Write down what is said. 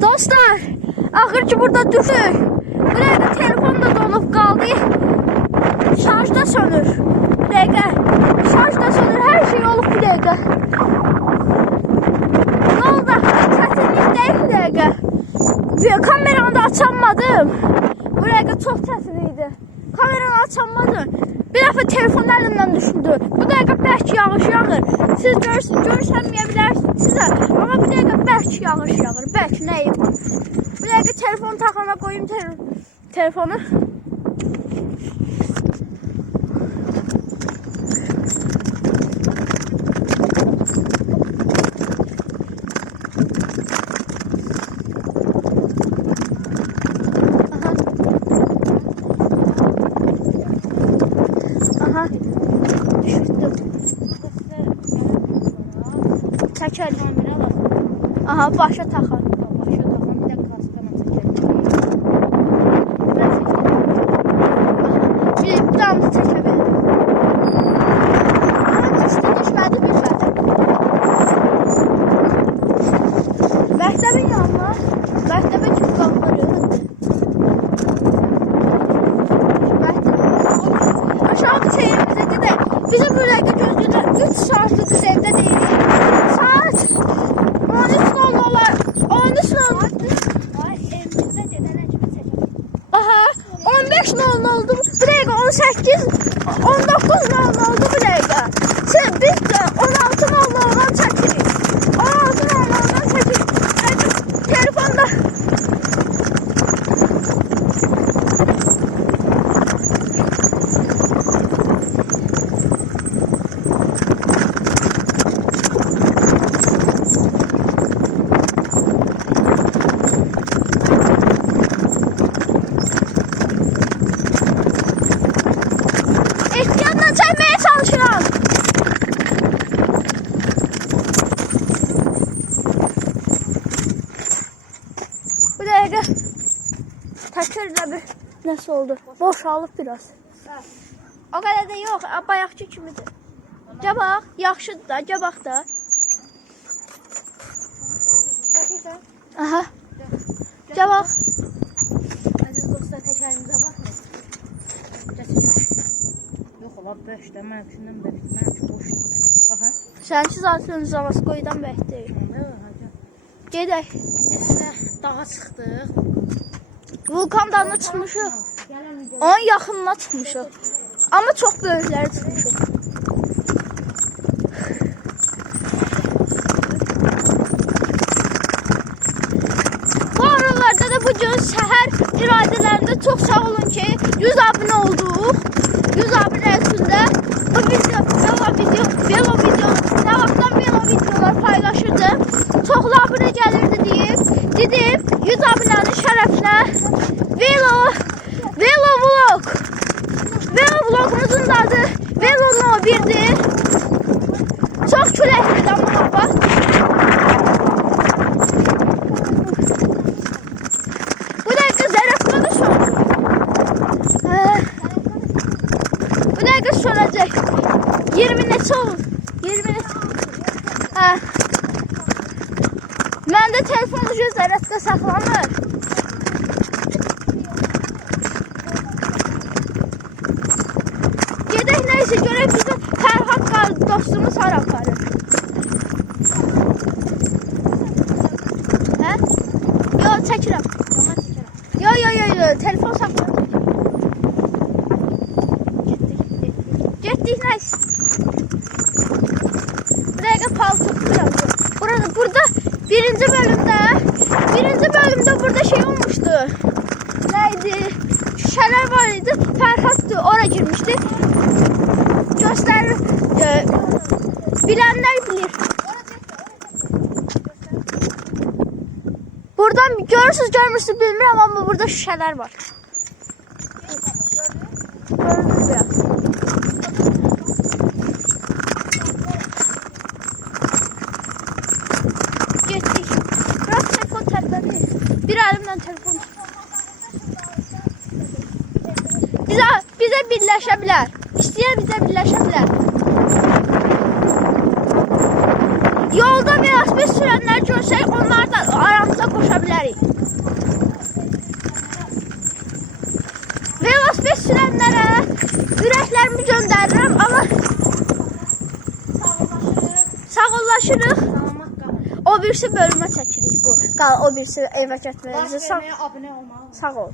Dostlar, axır ki burada düşür. Buraya telefon da donup qaldı. Şarjda sönür. Dəqiqə. Şarjda sönür. Hər şey olub bir dəqiqə. Yolda çətinlik deyil dəqiqə. Kameranı da açamadım. Bu dəqiqə çox çətin idi. Kameranı açamadım. Bir dəfə telefon əlimdən düşdü. Bu dəqiqə bərk yağış yağır. Siz görsənməyə bilərsiniz sizə. Amma bu dəqiqə bərk yağış yağır. Bərk nəyim? Bu dəqiqə telefonu taxana qoyum telefonu. Aha. Düşürdüm. Çəkəlim. Aha, başa taxan. Başa taxan, bir də kaskana çəkəlim. Bir damla çəkə bildim. Aha, düşmədi, bilmədi. Məktəbin yanına. Məktəbə kim qalxırır? Aşağı çeyimizə gedək. Bizim bu dəqiqə gözlüklər 3 saatlıdır evdə deyilik. Saat 13:00'lar. 13:00. Ay, evimizdə gedənə kimi çəkəlim. Aha, 15:00 oldu. Bu dəqiqə 19:00 oldu bu dəqiqə. Biz də 16:00'dan çəkirik. 16:00'dan çəkirik. Telefonda ehtiyatla çəkməyə çalışıram. Bu dəqiqə təkərlə bir nəsə oldu. Boşalıb biraz. O qədər də yox, bayaqki kimidir. Cabaq, yaxşıdır da, cabaq da. Çəkirsən? Aha. Cabaq. Əziz dostlar, təkərimizə baxın. Çəkirsən. Yox, ola böşdə, mənim üçündən bəkdir, mənim üçün boşdur. Baxın. Sənki zaten Zavaskoydan bəkdir. Gedək. İndi sizə dağa çıxdıq. Vulkan dağına çıxmışıq. Onun yaxınına çıxmışıq. Amma çox böyükləri çıxmışıq. Bu aralarda da bu gün səhər iradələrində çox sağ olun ki 100 abunə olduq. 100 abunə üstündə bu video, velo video, nə vaxtdan velo videolar paylaşırdım. Çoxlu abunə gəlirdi deyib. Dedim 100 abunənin şərəfinə velo vlog. Velo vlogumuzun da adı Velo No 1'dir. Çox küləklidir amma hava. Bu dəqiqə zərəfmanı sönür. Bu dəqiqə sönəcək. 20 neçə olur? 20 neçə. Hə. Məndə telefon ucu zərətdə saxlanır. Gedək neyse görək bizi Fərhad dostumuz hara aparır. Hə? Yo, çəkirəm. Yo, telefon saxlanır. Getdik neyse. Bir dəqiqə paltuk biraz. Burada birinci bölümdə burada şey olmuşdu. Neydi? Şişələr var idi. Fərhad'dı, ora girmişdi. Göstərir. Bilənlər bilir. Buradan görürsünüz, görmürsünüz bilmirəm amma burada şişələr var. Görünür biraz. Getdik. Biraz telefon tərpənir. Bir əlimdən telefon. Bizə birləşə bilər. İstəyər bizə birləşə bilər. Yolda velosiped sürənlər görsək, onlar da aramıza qoşa bilərik. izləyənlərə ürəklərimi göndərirəm. Allah sağollaşırıq. Salamat qalın. O birisi bölümə çəkirik bu. O birisi evə getməyəcək. Like verməyə, abunə olmalı. Sağ ol.